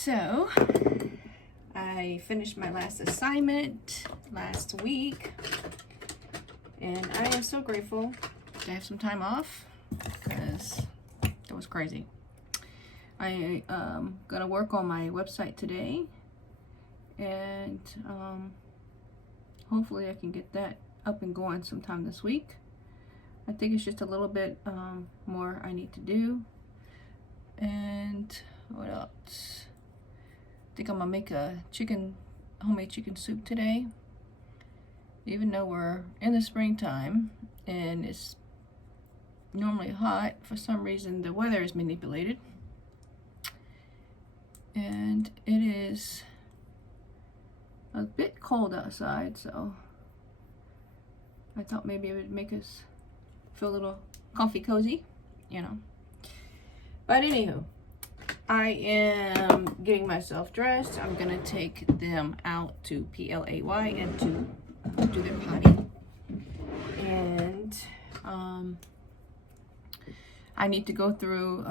So I finished my last assignment last week, and I am so grateful to have some time off because it was crazy. I gonna work on my website today, and hopefully I can get that up and going sometime this week. I think it's just a little bit more I need to do. And what else? I think I'm gonna make a homemade chicken soup today. Even though we're in the springtime and it's normally hot, for some reason the weather is manipulated. And it is a bit cold outside, so I thought maybe it would make us feel a little comfy cozy, you know. But anywho, I am getting myself dressed. I'm gonna take them out to PLAY and to do their potty. And I need to go through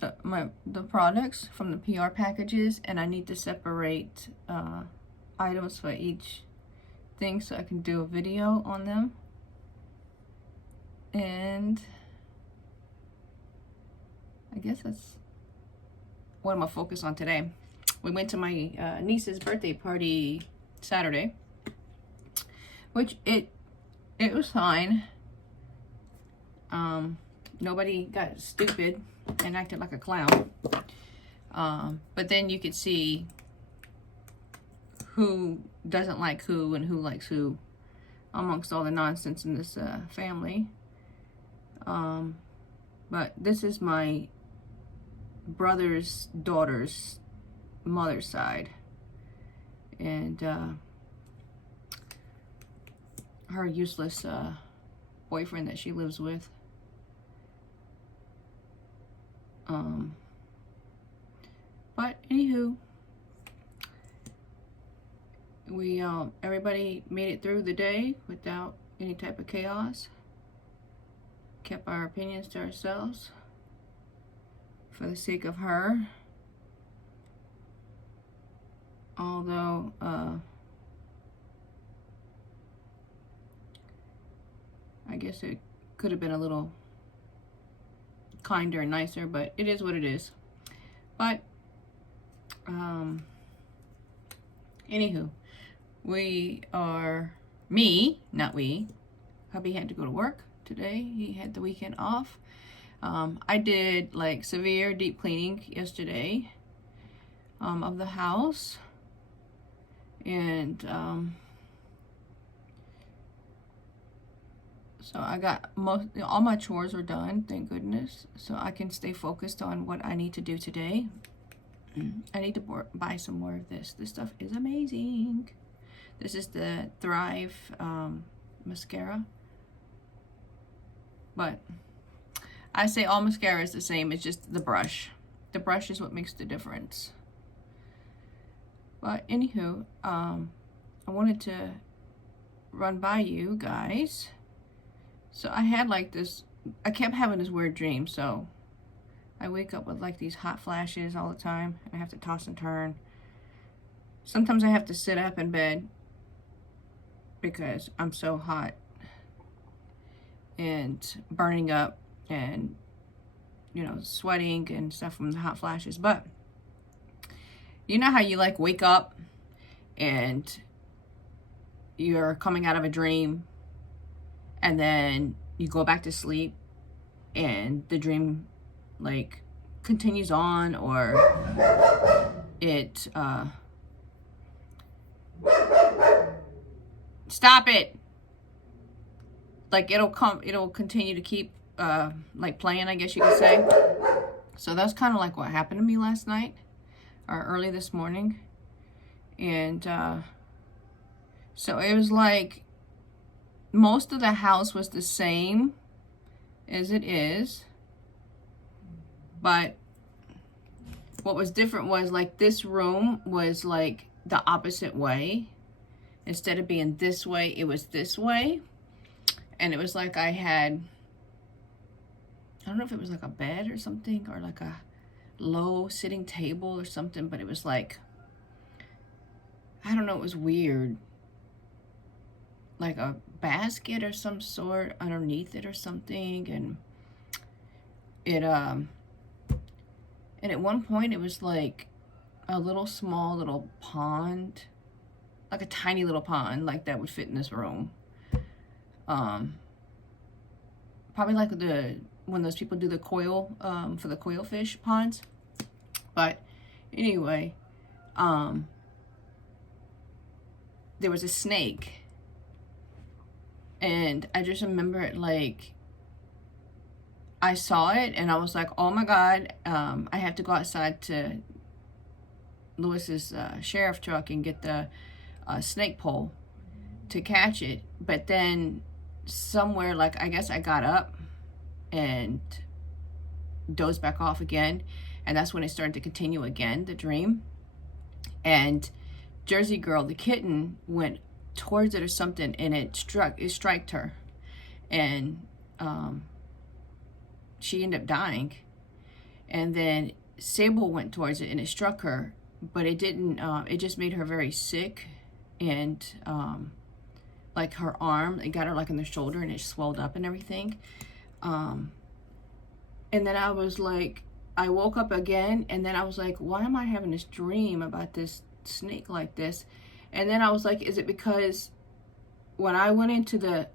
the products from the PR packages, and I need to separate items for each thing so I can do a video on them. And I guess that's what I'm gonna focus on today. We went to my niece's birthday party Saturday, which it was fine. Nobody got stupid and acted like a clown. But then you could see who doesn't like who and who likes who amongst all the nonsense in this family. But this is my brother's daughter's mother's side, and her useless boyfriend that she lives with. But anywho, we everybody made it through the day without any type of chaos. Kept our opinions to ourselves for the sake of her. Although I guess it could have been a little kinder and nicer, but it is what it is. But anywho, hubby had to go to work today. He had the weekend off. I did like severe deep cleaning yesterday of the house, and so I got all my chores are done, thank goodness, so I can stay focused on what I need to do today. I need to buy some more of this. This stuff is amazing. This is the Thrive mascara. But I say all mascara is the same. It's just the brush. The brush is what makes the difference. But anywho, I wanted to run by you guys. So I had like this, I kept having this weird dream. So I wake up with like these hot flashes all the time. I have to toss and turn. Sometimes I have to sit up in bed because I'm so hot and burning up and, you know, sweating and stuff from the hot flashes. But you know how you like wake up and you're coming out of a dream and then you go back to sleep and the dream like continues on, or it stop it, like it'll continue to keep like playing, I guess you could say. So that's kind of like what happened to me last night or early this morning. And so it was like most of the house was the same as it is, but what was different was like this room was like the opposite way. Instead of being this way, it was this way. And it was like I had, I don't know if it was like a bed or something, or like a low sitting table or something, but it was like, I don't know, it was weird. Like a basket or some sort underneath it or something, and and at one point it was like a small little pond, like a tiny little pond, like that would fit in this room. Probably like when those people do the coil, for the coil fish ponds. But anyway, there was a snake, and I just remember it, like, I saw it and I was like, oh my God, I have to go outside to Lewis's sheriff truck and get the snake pole to catch it. But then somewhere, like, I guess I got up and dozed back off again, and that's when it started to continue again, the dream. And Jersey Girl, the kitten, went towards it or something, and it striked her, and she ended up dying. And then Sable went towards it and it struck her, but it didn't, it just made her very sick. And like her arm, it got her like in the shoulder, and it swelled up and everything. And then I was like, I woke up again, and then I was like, why am I having this dream about this snake like this? And then I was like, is it because when I went into the,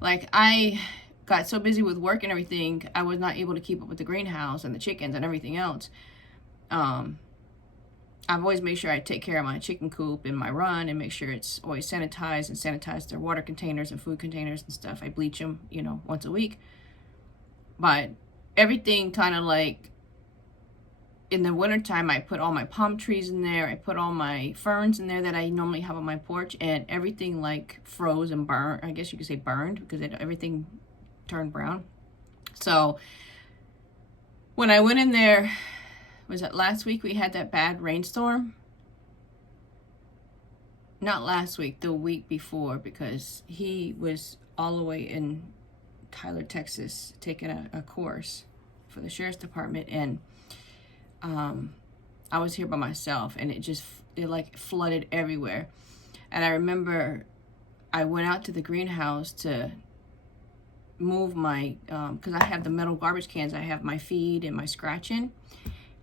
like, I got so busy with work and everything, I was not able to keep up with the greenhouse and the chickens and everything else. I've always made sure I take care of my chicken coop and my run, and make sure it's always sanitized, and sanitize their water containers and food containers and stuff. I bleach them, you know, once a week. But everything kind of like, in the wintertime, I put all my palm trees in there. I put all my ferns in there that I normally have on my porch, and everything like froze and burned. I guess you could say burned, because everything turned brown. So when I went in there, was it last week we had that bad rainstorm? Not last week, the week before, because he was all the way in Tyler, Texas, taking a course for the sheriff's department, and I was here by myself, and it like flooded everywhere. And I remember I went out to the greenhouse to move my, because I have the metal garbage cans, I have my feed and my scratch in.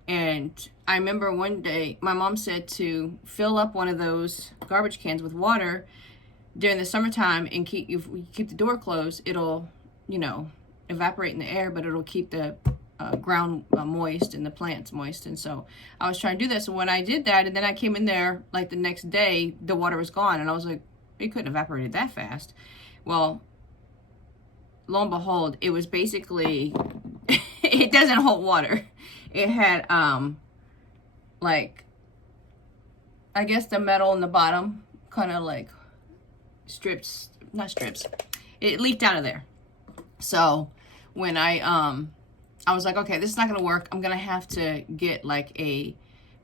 And I remember one day my mom said to fill up one of those garbage cans with water during the summertime, and keep the door closed, it'll, you know, evaporate in the air, but it'll keep the ground moist and the plants moist. And so I was trying to do this, and when I did that, and then I came in there like the next day, the water was gone, and I was like, it couldn't evaporate it that fast. Well, lo and behold, it was basically it doesn't hold water. It had like, I guess the metal in the bottom kind of like not strips, it leaked out of there. So when I was like, okay, this is not gonna work. I'm gonna have to get like a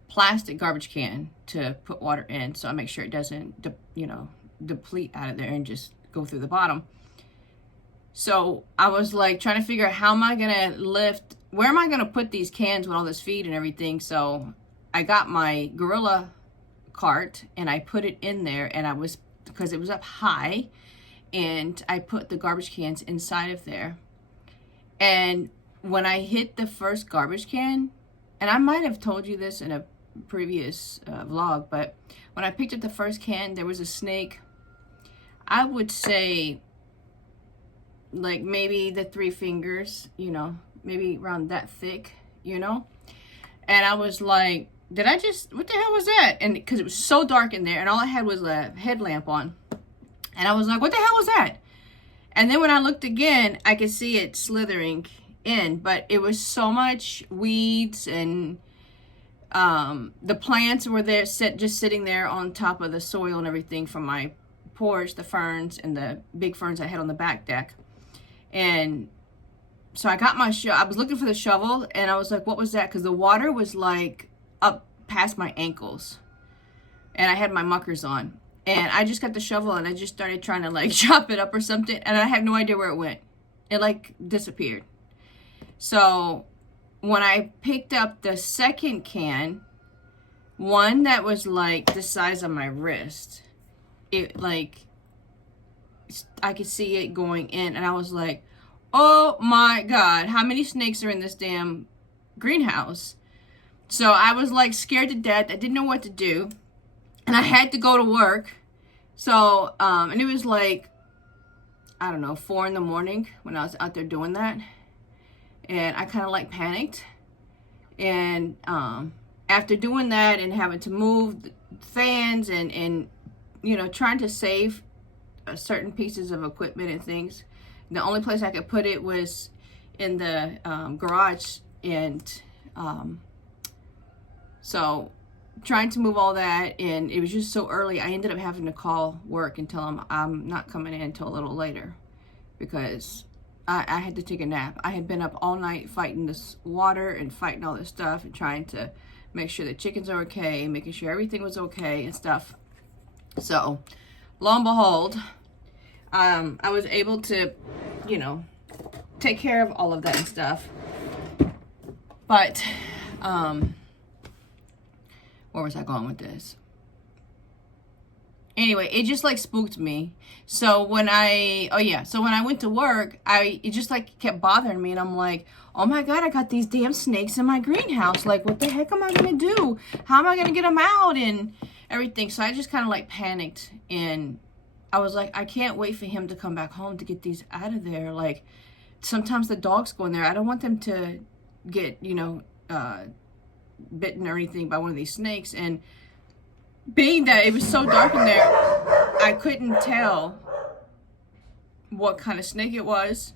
plastic garbage can to put water in, so I make sure it doesn't deplete out of there and just go through the bottom. So I was like trying to figure out, how am I gonna where am I gonna put these cans with all this feed and everything? So I got my gorilla cart and I put it in there, and because it was up high, and I put the garbage cans inside of there. And when I hit the first garbage can, and I might have told you this in a previous vlog, but when I picked up the first can, there was a snake, I would say like maybe the 3 fingers, you know, maybe around that thick, you know. And I was like, what the hell was that? And because it was so dark in there, and all I had was a headlamp on, and I was like, what the hell was that? And then when I looked again, I could see it slithering in, but it was so much weeds, and the plants were there, just sitting there on top of the soil and everything from my porch, the ferns and the big ferns I had on the back deck. And so I got my I was looking for the shovel, and I was like, what was that? Because the water was like up past my ankles, and I had my muckers on, and I just got the shovel and I just started trying to like chop it up or something, and I had no idea where it went. It like disappeared. So when I picked up the second can, one that was like the size of my wrist, it like, I could see it going in, and I was like, oh my God, how many snakes are in this damn greenhouse? So I was like scared to death. I didn't know what to do, and I had to go to work. So, and it was like, I don't know, 4 in the morning when I was out there doing that. And I kind of like panicked. And after doing that and having to move fans and you know, trying to save certain pieces of equipment and things, the only place I could put it was in the garage. And so trying to move all that, and it was just so early, I ended up having to call work and tell them I'm not coming in until a little later, because I had to take a nap. I had been up all night fighting this water and fighting all this stuff and trying to make sure the chickens are okay, making sure everything was okay and stuff. So lo and behold, I was able to, you know, take care of all of that and stuff. But where was I going with this? Anyway, it just like spooked me. So when I went to work, it just like kept bothering me, and I'm like, oh my God, I got these damn snakes in my greenhouse. Like, what the heck am I gonna do? How am I gonna get them out and everything? So I just kind of like panicked, and I was like, I can't wait for him to come back home to get these out of there. Like, sometimes the dogs go in there. I don't want them to get, you know, bitten or anything by one of these snakes. And being that it was so dark in there, I couldn't tell what kind of snake it was.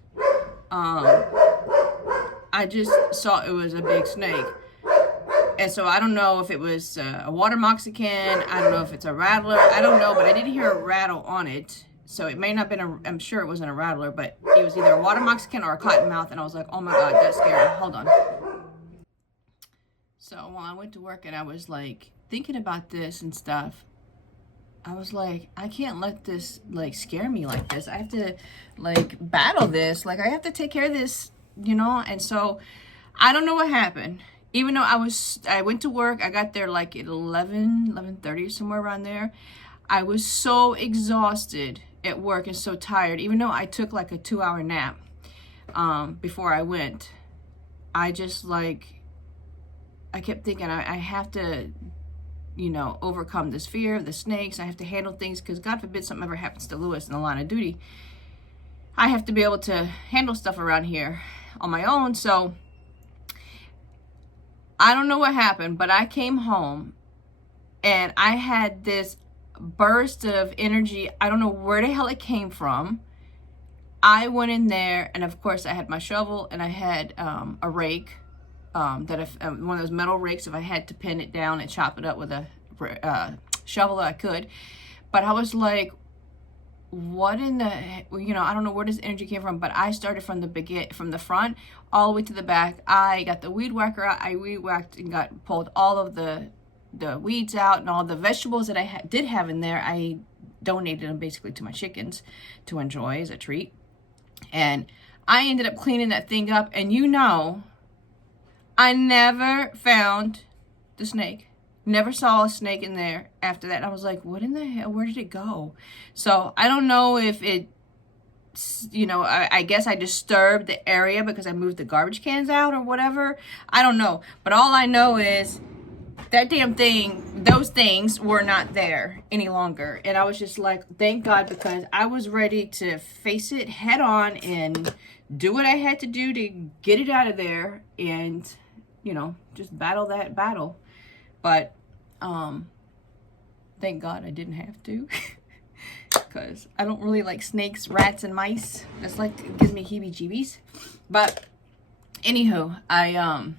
I just saw it was a big snake. And so I don't know if it was a water moccasin. I don't know if it's a rattler. I don't know, but I did hear a rattle on it. So it may not have been I'm sure it wasn't a rattler, but it was either a water moccasin or a cottonmouth. And I was like, oh my God, that's scary. Hold on. So while I went to work and I was like thinking about this and stuff, I was like, I can't let this like scare me like this. I have to like battle this. Like, I have to take care of this, you know? And so I don't know what happened. Even though I went to work, I got there like at 11:30, somewhere around there. I was so exhausted at work and so tired, even though I took like a 2-hour nap before I went. I just like, I kept thinking I have to, you know, overcome this fear of the snakes. I have to handle things, because God forbid something ever happens to Lewis in the line of duty. I have to be able to handle stuff around here on my own. So I don't know what happened, but I came home and I had this burst of energy. I don't know where the hell it came from. I went in there, and of course I had my shovel and I had a rake. One of those metal rakes. If I had to pin it down and chop it up with a shovel, I could. But I was like, what in the, you know, I don't know where this energy came from, but I started from the front all the way to the back. I got the weed whacker out. I weed whacked and pulled all of the weeds out, and all the vegetables that I did have in there, I donated them basically to my chickens to enjoy as a treat. And I ended up cleaning that thing up, and you know, I never found the snake. Never saw a snake in there after that. I was like, what in the hell? Where did it go? So I don't know if it, you know, I guess I disturbed the area because I moved the garbage cans out or whatever. I don't know. But all I know is that damn thing, those things were not there any longer. And I was just like, thank God, because I was ready to face it head on and do what I had to do to get it out of there and, you know, just battle that battle. But thank God I didn't have to, because I don't really like snakes, rats, and mice. That's like, it gives me heebie-jeebies. But anywho, I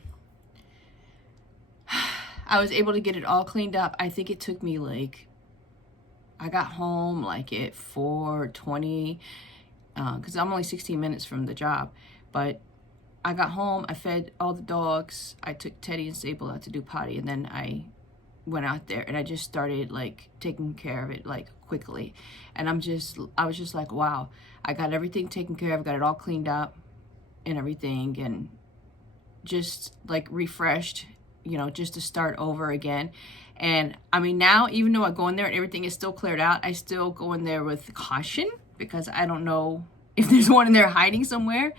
was able to get it all cleaned up. I think it took me like, I got home like at 4:20, because I'm only 16 minutes from the job. But I got home, I fed all the dogs, I took Teddy and Sable out to do potty, and then I went out there and I just started like taking care of it like quickly. And I was just like, wow, I got everything taken care of, got it all cleaned up and everything. And just like refreshed, you know, just to start over again. And I mean, now, even though I go in there and everything is still cleared out, I still go in there with caution because I don't know if there's one in there hiding somewhere.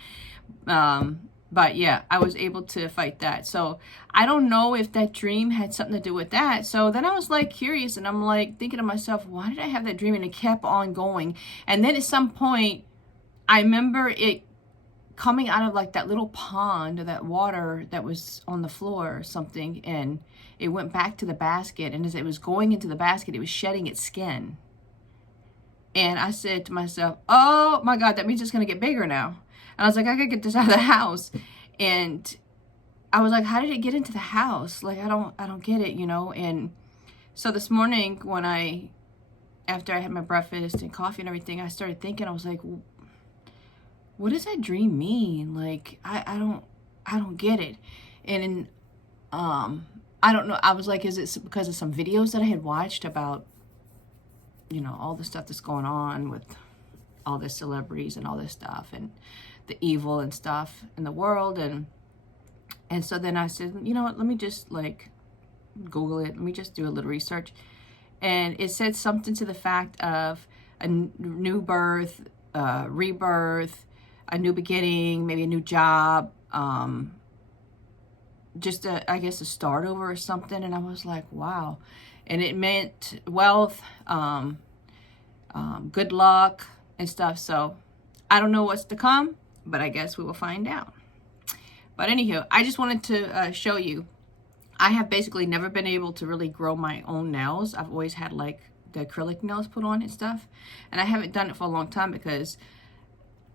But yeah, I was able to fight that. So I don't know if that dream had something to do with that. So then I was like curious, and I'm like thinking to myself, why did I have that dream? And it kept on going. And then at some point, I remember it coming out of like that little pond or that water that was on the floor or something, and it went back to the basket, and as it was going into the basket, it was shedding its skin. And I said to myself, oh my God, that means it's gonna get bigger now. And I was like, I gotta get this out of the house. And I was like, how did it get into the house? Like, I don't get it, you know? And so this morning when after I had my breakfast and coffee and everything, I started thinking, I was like, what does that dream mean? Like, I don't get it. And I don't know. I was like, is it because of some videos that I had watched about, you know, all the stuff that's going on with all the celebrities and all this stuff and the evil and stuff in the world. And so then I said, you know what, let me just like Google it. Let me just do a little research. And it said something to the fact of a new birth, rebirth, a new beginning, maybe a new job, just I guess a start over or something. And I was like, wow. And it meant wealth, good luck and stuff. So I don't know what's to come, but I guess we will find out. But anywho, I just wanted to show you, I have basically never been able to really grow my own nails. I've always had like the acrylic nails put on and stuff. And I haven't done it for a long time because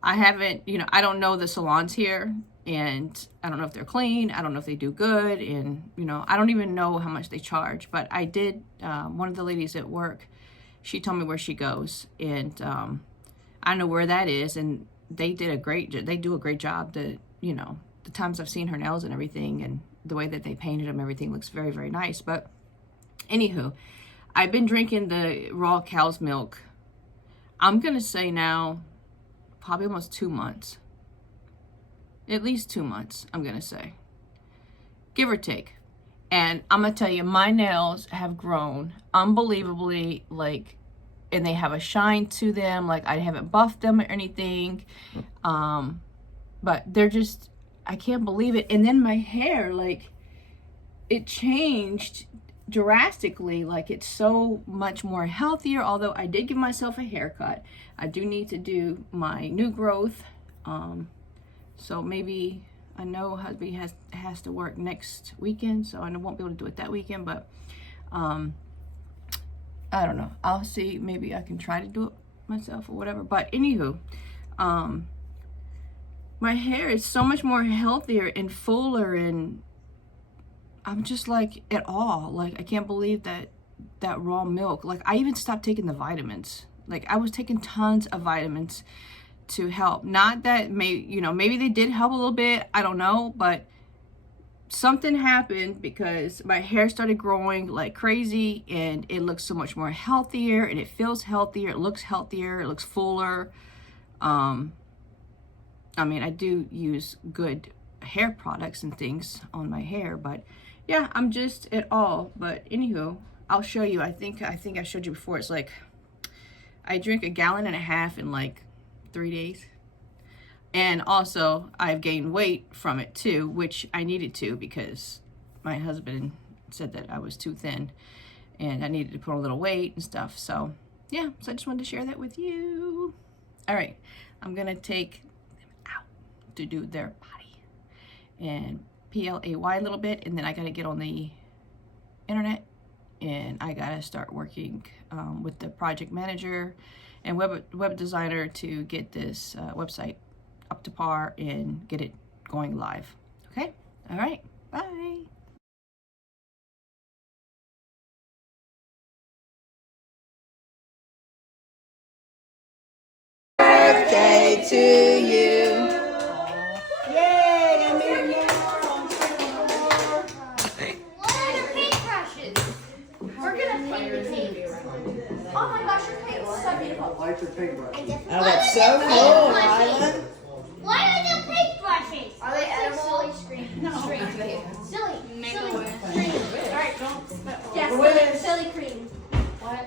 I haven't, you know, I don't know the salons here, and I don't know if they're clean. I don't know if they do good. And, you know, I don't even know how much they charge. But I did, one of the ladies at work, she told me where she goes. And I know where that is. And they do a great job. The, you know, the times I've seen her nails and everything, and the way that they painted them, everything looks very, very nice. But anywho, I've been drinking the raw cow's milk. I'm going to say now, probably almost 2 months. At least 2 months, I'm going to say. Give or take. And I'm going to tell you, my nails have grown unbelievably, like, and they have a shine to them. Like, I haven't buffed them or anything. But they're just, I can't believe it. And then my hair, like, it changed drastically. Like, it's so much more healthier. Although I did give myself a haircut. I do need to do my new growth. So maybe, I know hubby has to work next weekend, so I won't be able to do it that weekend, but I don't know. I'll see. Maybe I can try to do it myself or whatever. But anywho, my hair is so much more healthier and fuller, and I'm just like at all. Like, I can't believe that raw milk. Like, I even stopped taking the vitamins. Like, I was taking tons of vitamins to help. Not that maybe they did help a little bit, I don't know, but something happened because my hair started growing like crazy, and it looks so much more healthier, and it feels healthier, it looks healthier, it looks fuller. I mean, I do use good hair products and things on my hair, but yeah, I'm just at all. But anywho, I'll show you. I think I showed you before. It's like I drink 1.5 gallons in like 3 days. And also I've gained weight from it too, which I needed to, because my husband said that I was too thin and I needed to put on a little weight and stuff. So yeah, so I just wanted to share that with you. All right, I'm gonna take them out to do their body and PLAY a little bit, and then I gotta get on the internet and I gotta start working with the project manager and web designer to get this website up to par and get it going live. Okay? All right. Bye. Birthday to you. Yay! I made it. What are the paintbrushes? We're gonna paint the paint. Oh my gosh, your paint is so beautiful. I like your paintbrush. Oh, that's so cool, Rylan. Why are the paintbrushes? Are they edible? Screen. Yes, Philly cream. What?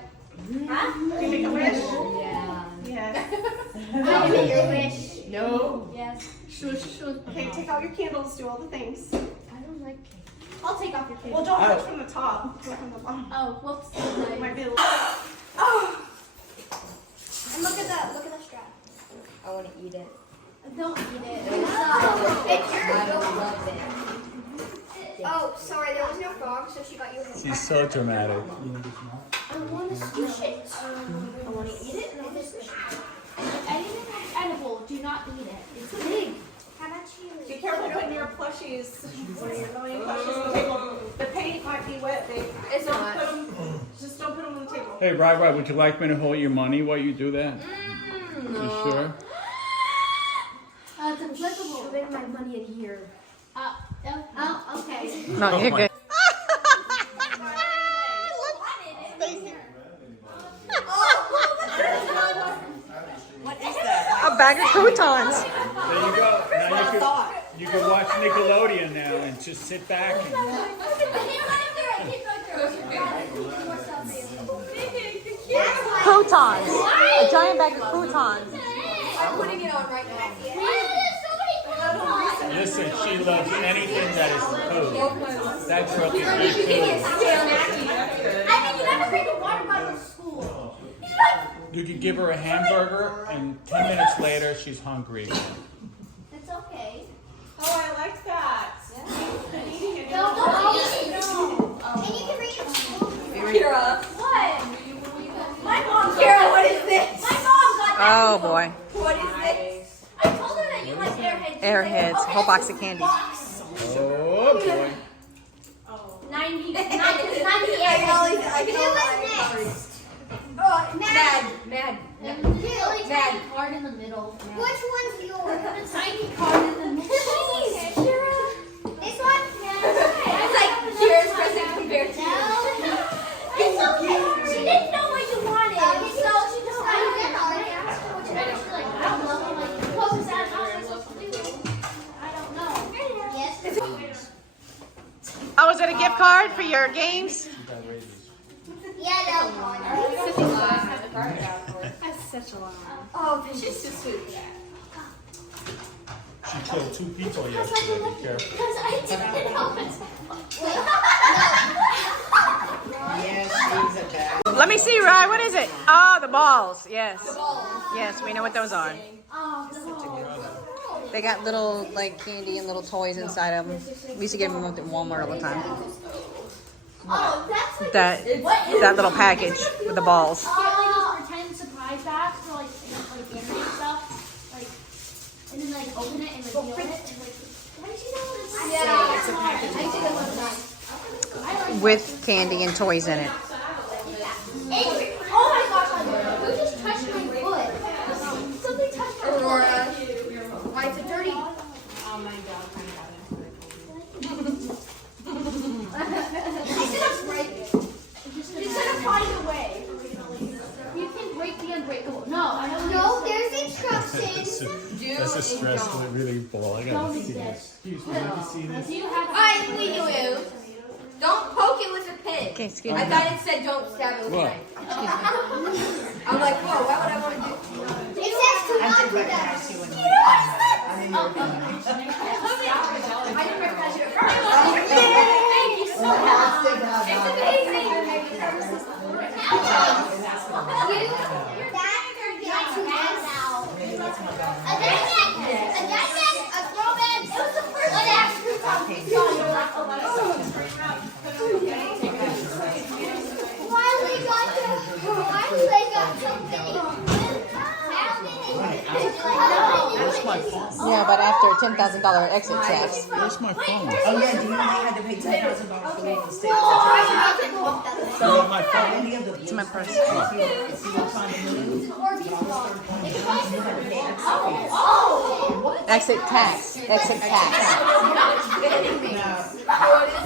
Huh? You make a wish? Yeah. Yes. I make your wish. No. Yes. Okay, take out your candles, do all the things. I don't like cake. I'll take off your cake. Well, don't touch from the top. Go from the bottom. Oh, whoops. It might be a little. Oh. And look at that. Look at the strap. I want to eat it. Don't eat it. I don't love it. Oh, sorry. There was no frog, so she got you. She's so dramatic. I want to squish it. I want to eat it, and I want to squish it. Anything that's edible, do not eat it. It's big. How about you? Be careful putting your plushies or your million plushies on the table. The paint might be wet, babe. It's not. Just don't put them on the table. Hey, Right, would you like me to hold your money while you do that? You sure? It's applicable. Putting my money in here. Oh, okay. No, you're good. What is that? A bag of croutons. There you go. Now you can watch Nickelodeon now and just sit back and. Croutons. A giant bag of croutons. I'm putting it on right now. Listen, she loves anything that is food. That's what you eat food. I mean, you never bring a water bottle to school. You could give her a hamburger, and 10 minutes later, she's hungry again. It's okay. Oh, I like that. I'm eating it. No. And you can read it. Kira. What? My mom. Kira, what is this? My mom got that. Oh boy. What is this? I told her that you like Airheads. Airheads. Whole box of candy. Oh boy. 90 Airheads. I can only Mad. Mad card in the middle. Which one's yours? The tiny card in the middle. Jeez, Kira. This one? It's like Kira's present compared to you. It's okay. She didn't know what you wanted. So she just got it. I asked her what you wanted. She's like, I don't know. I'm like, what was that? I was supposed to do. I don't know. Yes. Oh, is it a gift card for your games? Yeah, that one. That's such a lot. Oh, she's so sweet. She killed 2 people yesterday. Be careful. Because I didn't help it. Let me see, Rye. What is it? Oh, the balls. Yes. Yes, we know what those are. They got little like candy and little toys inside of them. We used to get them at Walmart all the time. Oh, that's That little package with the balls. Pretend surprise bags for like animated stuff. Like, and then like open it and reveal it. And like, why did you know this? Yeah, it's a package. I think it was With candy and toys in it. oh my gosh, who just touched my foot? Something touched my Aurora. Why is it dirty? Oh my god. You should have find a way. You can break the unbreakable. No, I don't No, there's instructions. That's a stressful, really ball. I gotta see this. Excuse me, let me see this. Do you have Alright, we do. Don't poke it with a pin. Okay, excuse I me. thought it said don't stab it with a What? knife. I'm like, whoa, why would I want to do? It says to not do that. I didn't recognize you at first. Thank you so much. It's amazing. Yeah, but after $10,000 exit tax. Where's my phone? Oh yeah, do you know they had to pay $10,000 for legal estate? Where's my phone? Any of the It's in my purse. if you were trying to move, Exit tax. Exit tax.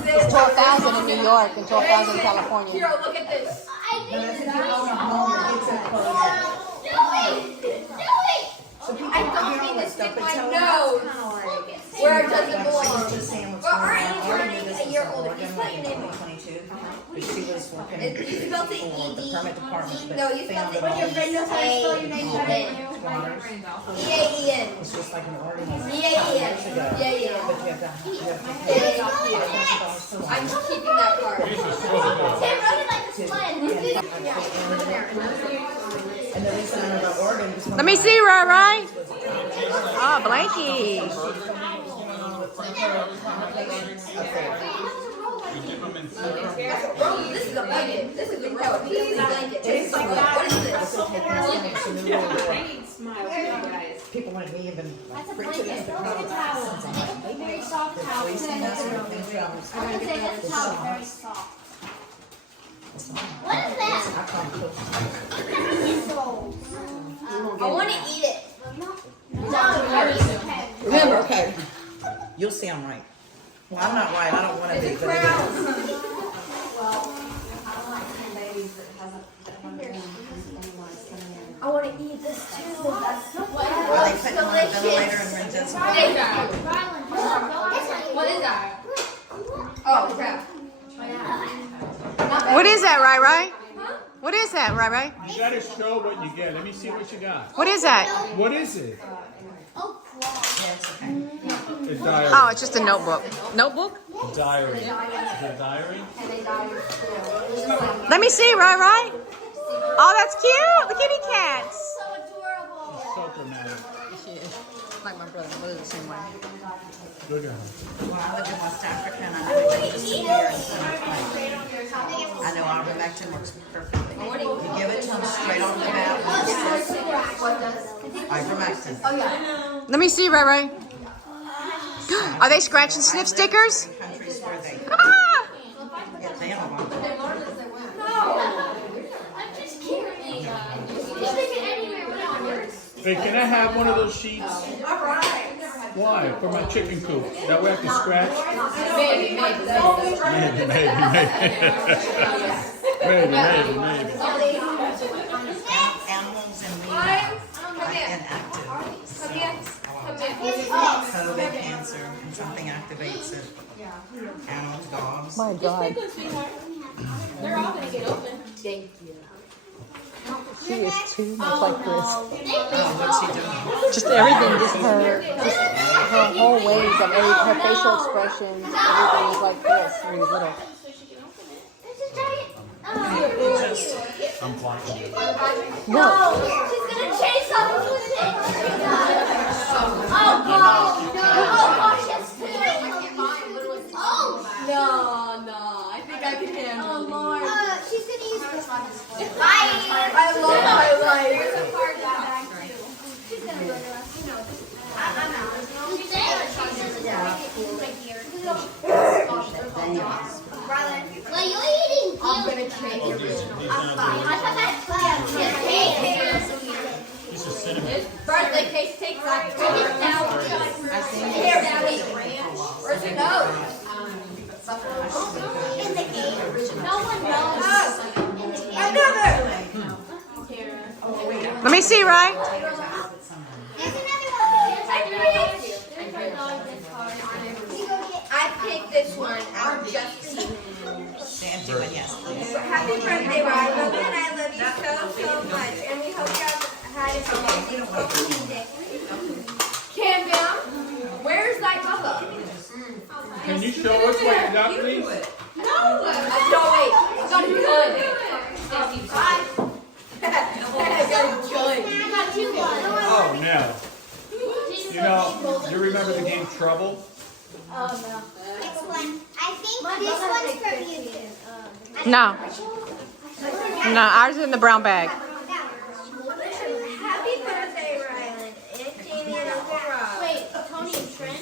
It's 12,000 in New York and 12,000 in California. Hero, look at this. that's if you own a home, it's a program. I don't need to stick my nose where it doesn't belong. Just saying what's Well, Artie's turning a year older. He's playing in 2022. But she was working You spelled it for the E-D. permit department. But No, you spelled it found your friend knows how to spell your name better than you. E-A-E-N. it's just like an ordinance. E-A-E-N. Yeah. Yeah, yeah. But you have to pay I'm just keeping that part. These are so good. Tim wrote it like a sled. And the reason I know about Oregon is Let me see, Rai. Oh, Blanky. This is a blanket. This is a robe. This is a blanket. What is this? people want me even That's a blanket. It's like a towel. Very soft towel. policing us and things I would say that's a towel. Very soft. What is that? I can't cook. I want to eat it. Remember, okay. You'll see I'm right. Well, I'm not right. I don't want to be. But I want to eat this too. That's so they put them on a ventilator and rinse it. What is that? Oh, crap. What is that, Rai? What is that, Rai? You gotta show what you get. Let me see what you got. What is that? What is it? A diary. Oh, it's just a notebook. Notebook? Diary. Is it a diary? Let me see, Rai. Oh, that's cute. The kitty cats. So adorable. So dramatic. Like my brother. What is the same way? Look at her. Well, I lived in West Africa and I know it just I know ivermectin works perfectly. You give it to them straight off the bat. Ivermectin. Oh, yeah. Let me see, Rai. Are they scratch and sniff stickers? Countries where they Ah! get them on. I'm just kidding. Just stick it anywhere. Hey, can I have one of those sheets? Why? For my chicken coop. That way I can scratch? Maybe. Animals and meat and activities. COVID cancer and something activates it. Animals, dogs. My God. They're all gonna get open. She is too much like this. Oh, what's he doing? Just everything, just her whole ways of her facial expressions, everything is like this when he's little. I'm blocking it. No. She's gonna chase us with it. Oh gosh, no. Oh gosh, yes. Oh no. I think I can handle it. Oh Lord. She's gonna use this one. Bye. I love my life. There's a card back too. She's gonna go to us. You know. I'm out. She's Rylan, well, you're eating. I'm gonna trade your room. I'm fine. I thought that This is cinnamon. birthday cake takes like 2 weeks now. Here, Daddy. Where's your nose? In the cake. No one knows. Another. Let me see, Rai. There's another one. I picked this one out just for you. Santa, yes, please. Happy birthday, Rylan, and I love you so much. And we hope you had an amazing opening day. Cam Bam, where's thy papa? Can you show us what you got, please? No, wait, it's not good. Bye. I got 2 ones. Oh, no. You know, you remember the game Trouble? Next one. I think this one's for you. No. No, ours is in the brown bag. Happy birthday, Rylan. It's Jamie and Uncle Rob. Wait, Tony and Trent?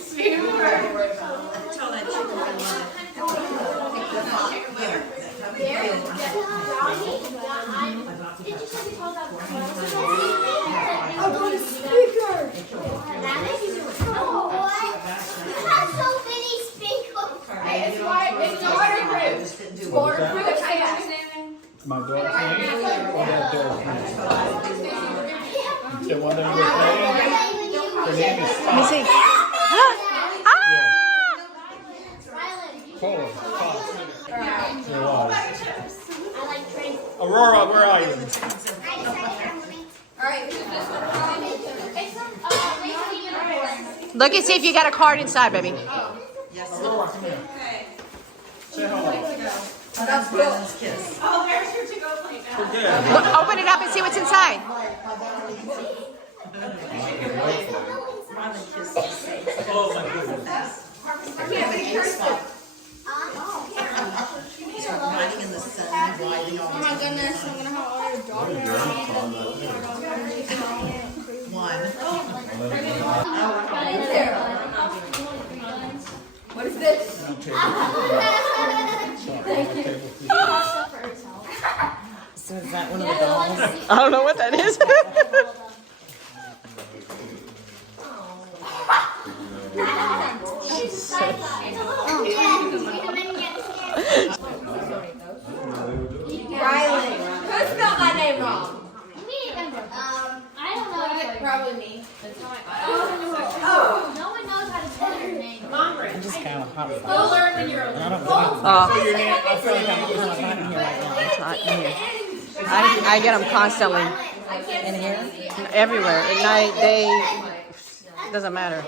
I'm going to speaker. That's so many speakers. Hey, it's waterproof. Waterproof. My dog's name? Or that dog's name? The one that you were playing? Her name is Let me see. Yeah. Aurora, where are you? Look and see if you got a card inside, baby. Aurora, come here. Say hello. That's Brandon's kiss. Oh, there's your to-go plate now. Forget Open it up and see what's inside. Brandon kisses. Oh my goodness. So riding in the sun, riding on the Goodness, I'm gonna have all your one. What is this? So is that one of the dolls? I don't know what that is. Riley. Who spelled my name wrong? I don't know. Probably me. No one knows how to spell your name. I'm just kind of hot with You'll learn when you're I older. don't know. Oh, I feel like I'm not in here right now. it's hot in here. I get them constantly, In here? everywhere. At night, day, doesn't matter.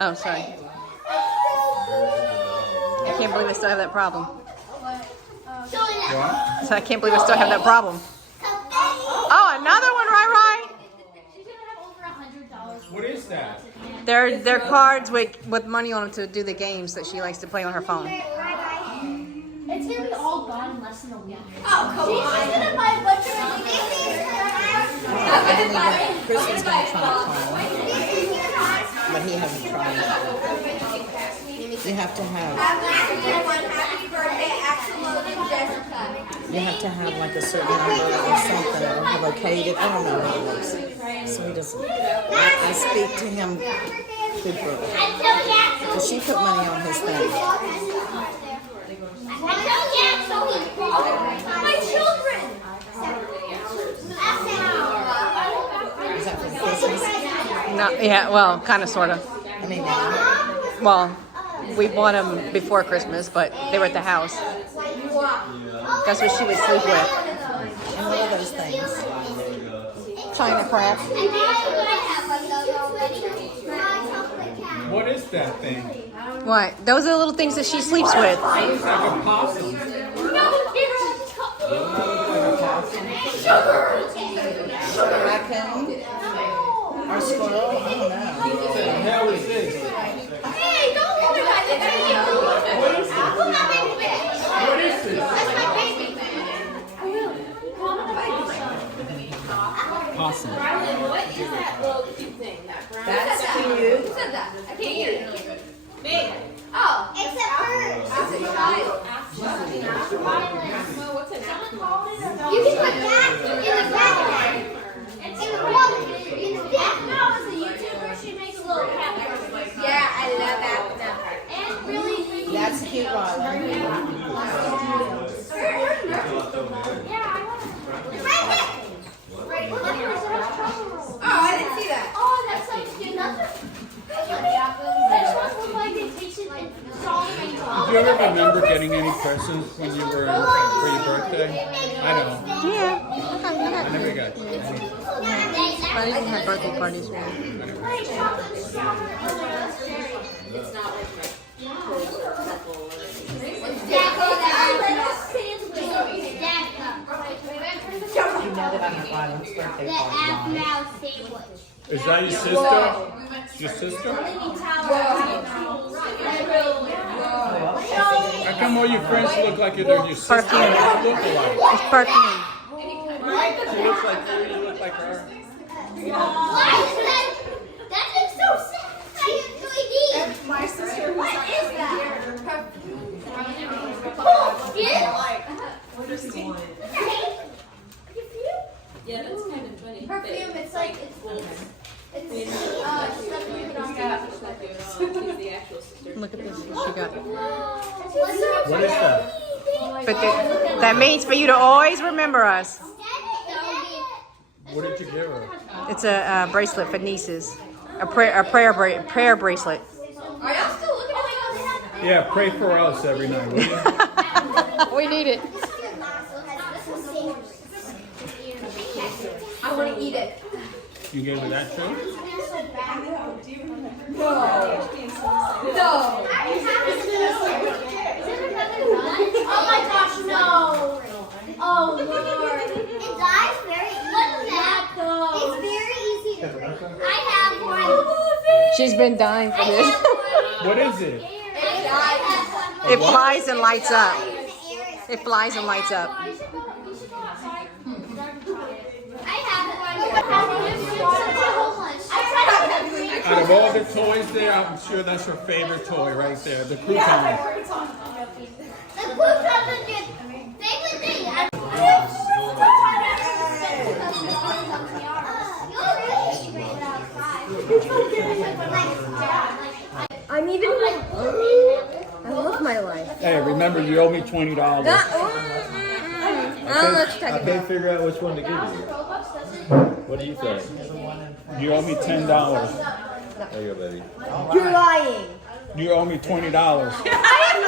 Oh, sorry. I can't believe I still have that problem. So I can't believe I still have that problem. Oh, another one, Rai. She's gonna have over $100. What is that? They're cards with money on them to do the games that she likes to play on her phone. It's gonna be all gone in less than a week. Oh, come on. She's gonna buy a bunch of Chris was going to try it, but he hasn't tried it. You have to have. Happy birthday, Axelode and Jessica. You have to have like a certain number or something, or have located. I don't know how it works. So he doesn't. I speak to him through brother. Because she put money on his thing. My children. Is that for Christmas? No, yeah, well, kind of, sort of. I mean, Well, we bought them before Christmas, but they were at the house. That's what she would sleep with. and what are those things? China crab. What is that thing? What? Those are the little things that she sleeps with. It's like a possum. A raccoon? Or squirrel? I don't know. What the hell is this? Hey, don't worry about it. What is this? What is this? Possum. What is that little cute thing? That brown? That's cute. Who said that? I can't hear it. Me. Oh, it's a bird. It's a child. What's it? You can put that in the backpack. In the water. In the back. No, as a YouTuber, she makes a little cat. Yeah, I love that. And really, That's cute, Riley. yeah, I Oh, I didn't see that. Oh, that's so cute. Those ones look like they tasted like salt and Did you ever remember getting any presents when you were for your birthday? I don't. Yeah. I never got any. I didn't have birthday parties. You know that I'm at Riley's birthday party. Is that your sister? Your sister? How come all your friends look like they're your sister? Perfume. They don't look alike. It's perfume. She looks like you, you look like her. That looks so sick. I have no idea. My sister. What is that? Yeah, that's kind of funny. Perfume, it's like, it's stuff you put on The actual sister. Look at this. What she got. What is that? But that means for you to always remember us. What did you give her? It's a bracelet for nieces. A prayer bracelet. Are y'all still looking at me? Yeah, pray for us every night, will you? We need it. You gave her that too? Oh my gosh, no! Oh Lord! It dies very easily. It's very easy to break. I have one. She's been dying for this. What is it? It flies and lights up. It flies and lights up. You should go outside. I have one. Out of all the toys there, I'm sure that's her favorite toy right there. The cucumber. The cucumber just favorite thing. I'm even I love my life. Hey, remember you owe me $20. Let's talk I about can't figure out which one to give you. What do you think? You owe me $10. There you go, baby. You're lying. You owe me $20. I am